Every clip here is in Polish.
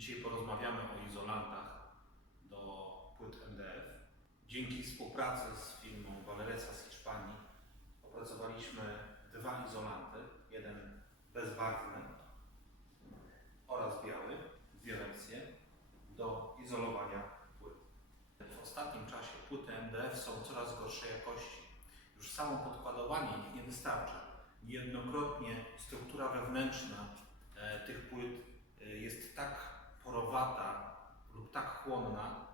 Dzisiaj porozmawiamy o izolantach do płyt MDF. Dzięki współpracy z firmą Valeresa z Hiszpanii opracowaliśmy dwa izolanty. Jeden bezbarwny oraz biały, dwie wersje do izolowania płyt. W ostatnim czasie płyty MDF są coraz gorszej jakości. Już samo podkładowanie ich nie wystarcza. Niejednokrotnie struktura wewnętrzna tych płyt jest tak porowata lub tak chłonna,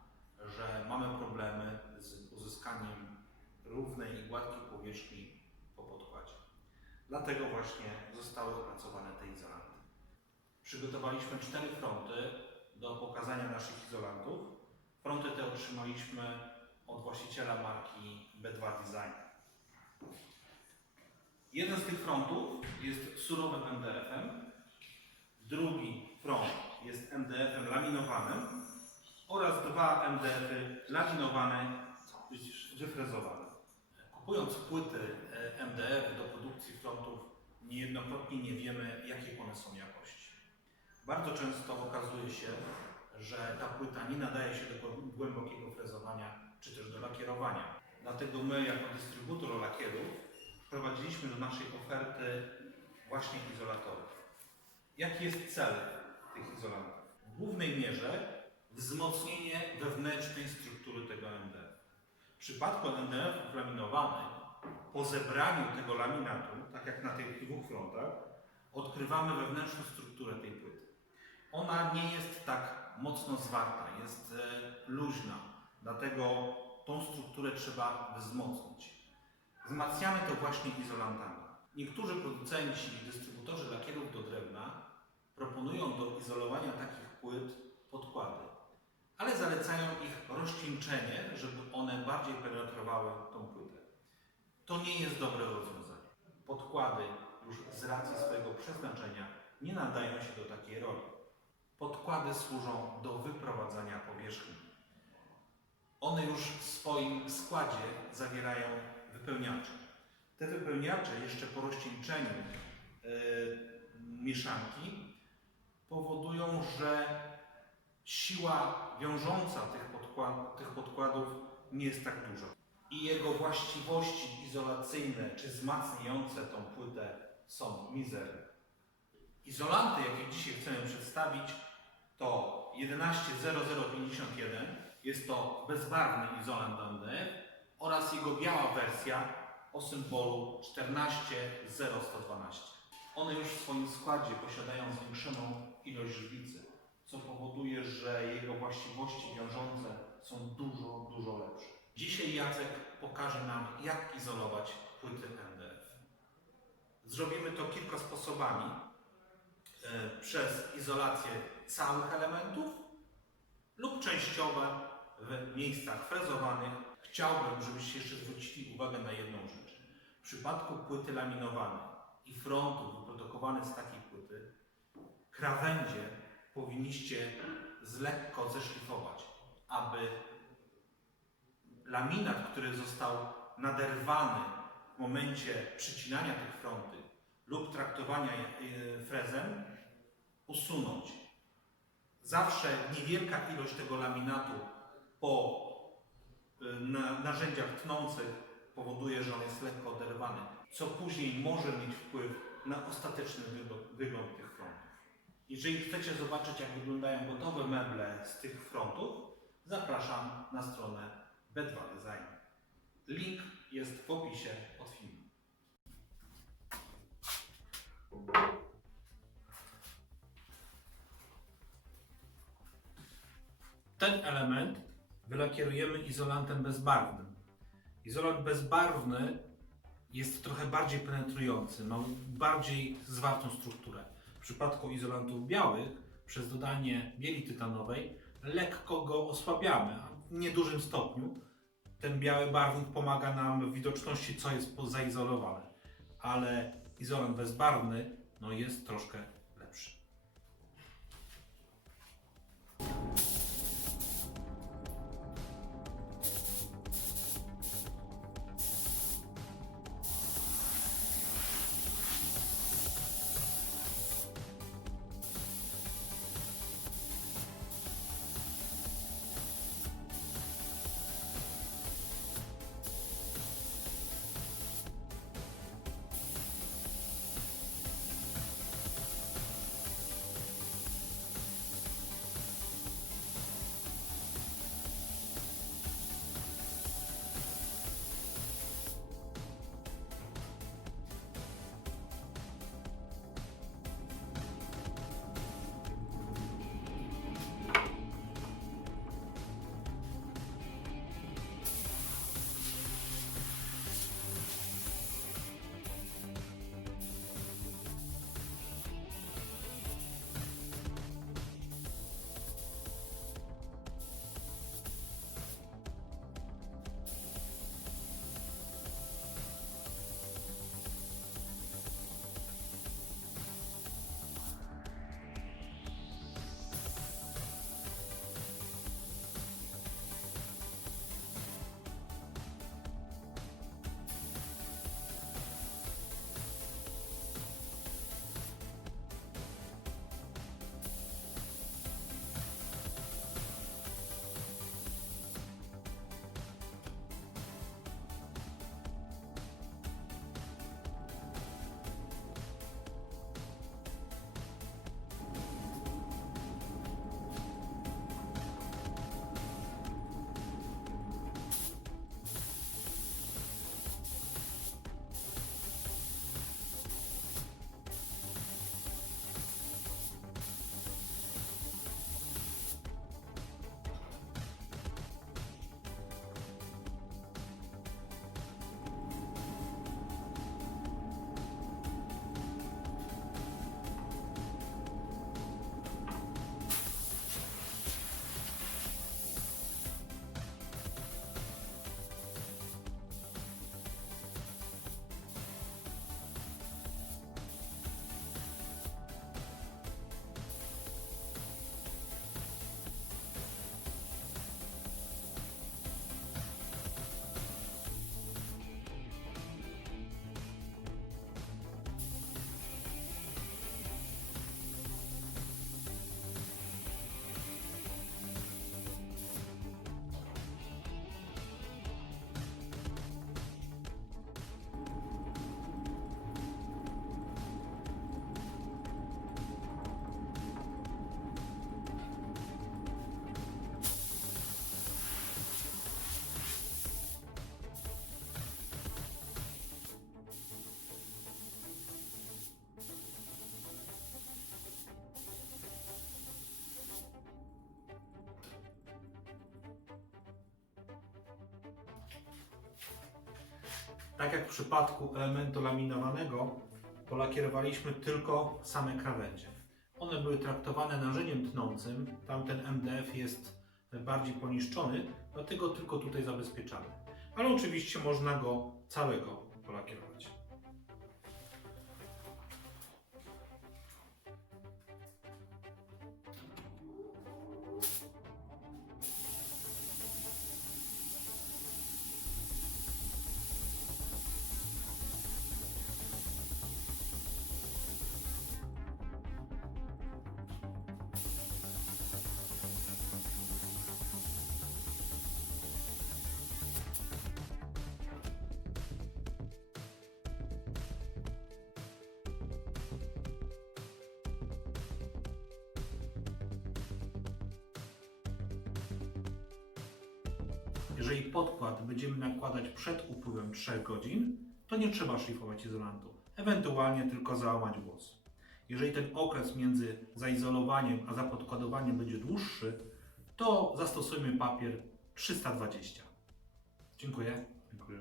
że mamy problemy z uzyskaniem równej i gładkiej powierzchni po podkładzie. Dlatego właśnie zostały opracowane te izolanty. Przygotowaliśmy 4 fronty do pokazania naszych izolantów. Fronty te otrzymaliśmy od właściciela marki B2 Design. Jeden z tych frontów jest surowym MDF-em, drugi front jest MDF-em laminowanym oraz dwa MDF-y laminowane, wyfrezowane. Kupując płyty MDF do produkcji frontów, niejednokrotnie nie wiemy, jakiej one są jakości. Bardzo często okazuje się, że ta płyta nie nadaje się do głębokiego frezowania czy też do lakierowania. Dlatego my, jako dystrybutor lakierów, wprowadziliśmy do naszej oferty właśnie izolatory. Jaki jest cel tych izolantów? W głównej mierze wzmocnienie wewnętrznej struktury tego MDF. W przypadku MDF laminowanych, po zebraniu tego laminatu, tak jak na tych dwóch frontach, odkrywamy wewnętrzną strukturę tej płyty. Ona nie jest tak mocno zwarta, jest luźna, dlatego tą strukturę trzeba wzmocnić. Wzmacniamy to właśnie izolantami. Niektórzy producenci i dystrybutorzy lakierów do drewna proponują do izolowania takich płyt podkłady, ale zalecają ich rozcieńczenie, żeby one bardziej penetrowały tą płytę. To nie jest dobre rozwiązanie. Podkłady już z racji swojego przeznaczenia nie nadają się do takiej roli. Podkłady służą do wyprowadzania powierzchni. One już w swoim składzie zawierają wypełniacze. Te wypełniacze jeszcze po rozcieńczeniu mieszanki powodują, że siła wiążąca tych podkładów nie jest tak duża. I jego właściwości izolacyjne czy wzmacniające tą płytę są mizerne. Izolanty, jakie dzisiaj chcemy przedstawić, to 110051, jest to bezbarwny izolant MDF oraz jego biała wersja o symbolu 14012. One już w swoim składzie posiadają zwiększoną ilość żywicy, co powoduje, że jego właściwości wiążące są dużo lepsze. Dzisiaj Jacek pokaże nam, jak izolować płyty MDF. Zrobimy to kilka sposobami. Przez izolację całych elementów lub częściowe w miejscach frezowanych. Chciałbym, żebyście jeszcze zwrócili uwagę na jedną rzecz. W przypadku płyty laminowanej i frontów wyprodukowanych z takiej płyty, krawędzie powinniście lekko zeszlifować, aby laminat, który został naderwany w momencie przycinania tych fronty lub traktowania frezem, usunąć. Zawsze niewielka ilość tego laminatu po narzędziach tnących powoduje, że on jest lekko oderwany, co później może mieć wpływ na ostateczny wygląd tych frontów. Jeżeli chcecie zobaczyć, jak wyglądają gotowe meble z tych frontów, zapraszam na stronę B2 Design. Link jest w opisie pod filmem. Ten element wylakierujemy izolantem bezbarwnym. Izolant bezbarwny jest trochę bardziej penetrujący, ma bardziej zwartą strukturę. W przypadku izolantów białych, przez dodanie bieli tytanowej, lekko go osłabiamy, a w niedużym stopniu. Ten biały barwnik pomaga nam w widoczności, co jest zaizolowane, ale izolant bezbarwny jest troszkę lepszy. Tak jak w przypadku elementu laminowanego, polakierowaliśmy tylko same krawędzie. One były traktowane narzędziem tnącym, tamten MDF jest bardziej poniszczony, dlatego tylko tutaj zabezpieczamy. Ale oczywiście można go całego polakierować. Jeżeli podkład będziemy nakładać przed upływem 3 godzin, to nie trzeba szlifować izolantu, ewentualnie tylko załamać włos. Jeżeli ten okres między zaizolowaniem a zapodkładowaniem będzie dłuższy, to zastosujmy papier 320. Dziękuję. Dziękuję.